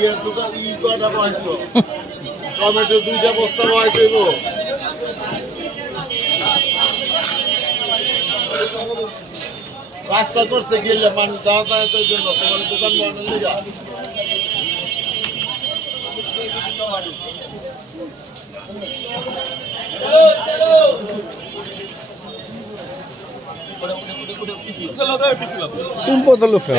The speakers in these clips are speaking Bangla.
ইয়ে দোকান ই কয়টা বয়সো টমেটো 2টা বস্তা বয় দেব রাস্তা করতে গেলে মানুষ যাতায়াতের জন্য তোমার দোকান বানালে যা Un po' dello fa.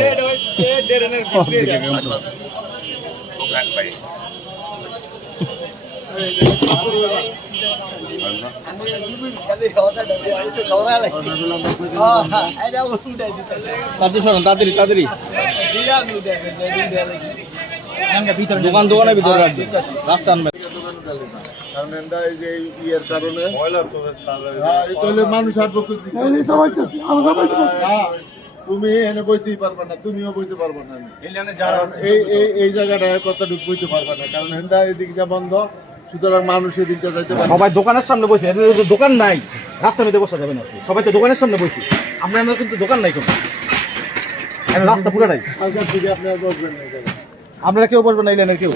তাড়াতাড়ি তাড়াতাড়ি দোকান দোকানের ভিতরে রাখবে রাস্তা আনবে কারণ এটা এই যে ইয়ের কারণে তাহলে মানুষ আর তুমি এনে বইতেই পারবে না তুমিও বইতে পারবে না এই জায়গাটায় কতটুকু বইতে পারবে না কারণ হেন্দা এদিকটা বন্ধ সুতরাং মানুষ এদিকটা যাইতে পারবে সবাই দোকানের সামনে বসে দোকান নাই রাস্তার মধ্যে বসা যাবে না সবাই তো দোকানের সামনে বসি আমরা কিন্তু দোকান নাই কোনো রাস্তা পুরো নাই কালকার থেকে আপনারা বসবেন না এই জায়গায় আপনারা কেউ বসবেন না ইলেনের কেউ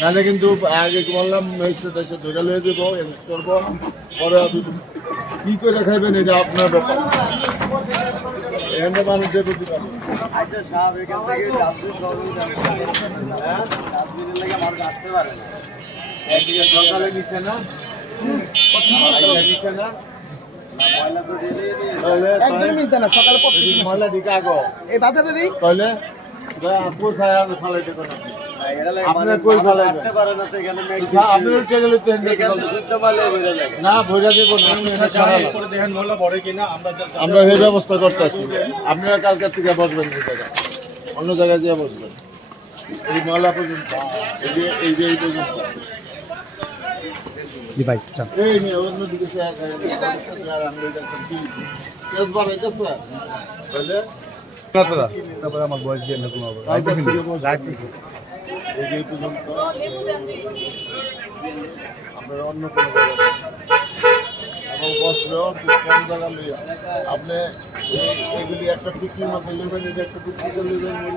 নাহলে কিন্তু আগে বললাম ম্যাজিস্ট্রেট এসে ধরে লয়ে যাবো অ্যারেস্ট করবো পরে কি করে খাইবেন এটা আপনার ব্যাপার এখানে মানুষ যেতে পারবে সকালে নিচ্ছে না নিচ্ছে না ময়লা দিকে আগো এই বাজারে নেই তাহলে কোথায় আমি ফালাইতে পারি আপনার কই ফালাইবেন আপনার উঠে গেলে তো না ভরে দেবো না আমরা এই ব্যবস্থা করতেছি আপনারা কালকার থেকে বসবেন এই জায়গায় অন্য জায়গায় যেয়ে বসবেন এই ময়লা পর্যন্ত এই যে এই পর্যন্ত এই নিয়ে অন্যদিকে তারপরে আমার বয়স দিয়ে না কোনো এই যে পর্যন্ত আপনার অন্য কোনো এবং বসলেও কম জায়গা লইয়া আপনি এগুলি একটা টুকরির মধ্যে নেবেন এটা একটা টুকরিতে নেবেন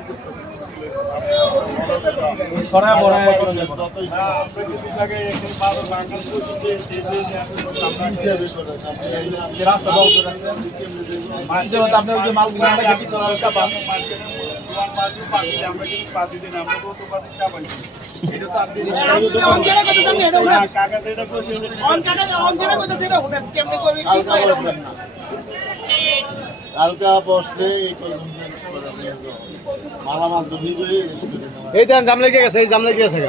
কালকা বসলে মালামাল তো নিবে এই দেন জাম লেগে গেছে এই জাম লেগে গেছে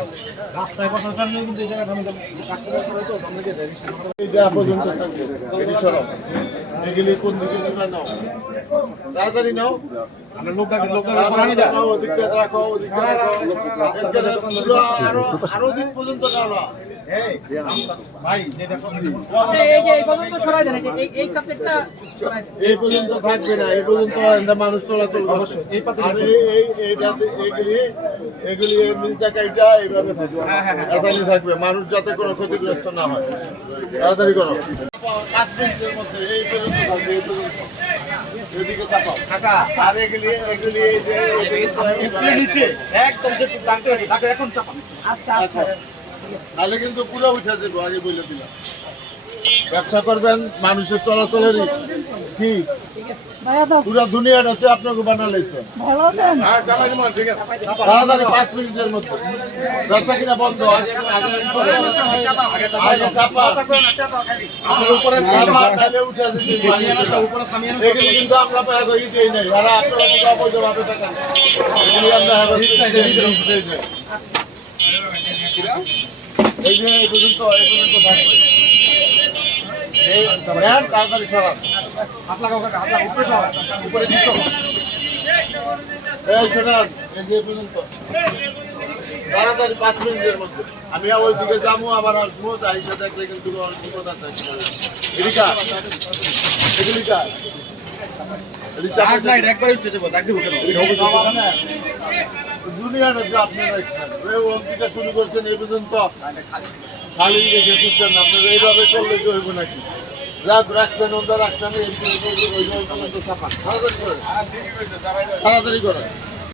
এইটা পর্যন্ত থাকবে এটি সরব এগুলি কোন দিকে নিবে নাও তাড়াতাড়ি নাও নাও ওদিকটা রাখো ওদিকটা রাখো আরো দিক পর্যন্ত নাও না এই পর্যন্ত থাকবে না এই পর্যন্ত মানুষ চলাচল এগুলি মিলটাকাইটা এইভাবে থাকবে এখানে থাকবে মানুষ যাতে কোনো ক্ষতিগ্রস্ত না হয় তাড়াতাড়ি করো 5 মিনিটের মধ্যে এই পর্যন্ত থাকবে এই পর্যন্ত এদিকে চাপাও আর এগুলি এই যে নিচে একদম এখন চাপা আচ্ছা তাহলে কিন্তু পুরো উঠে যাবো আগে বলে দিলাম ব্যবসা করবেন মানুষের চলাচলেরই কি পুরো দুনিয়াটাতে আপনাকে বানালাইছে তাড়াতাড়ি 5 মিনিটের মধ্যে ব্যবসা কিনা বন্ধ আগে চাপা তাহলে উঠে এগুলি কিন্তু আমরা দিই নাই আর আপনারা কিন্তু অবৈধভাবে টাকা এগুলি আমরা এই যে এই পর্যন্ত থাকবে তাড়াতাড়ি সরান উপরে 200 এই শোনান এই যে পর্যন্ত তাড়াতাড়ি 5 মিনিটের মধ্যে আমি ওই দিকে যাবো আবার আসবো আইসা দেখলে কিন্তু বিপদ আছে এদিকা এগুলিকা একবার উঠে যাবো দেখ দেবো দুনিয়াটা যে আপনারা ওর থেকে শুরু করছেন এই পর্যন্ত খালি রেখে দিচ্ছেন আপনারা এইভাবে করলে কি হইব নাকি যাক রাখছেন ওদের রাখছেন চাপা তাড়াতাড়ি করে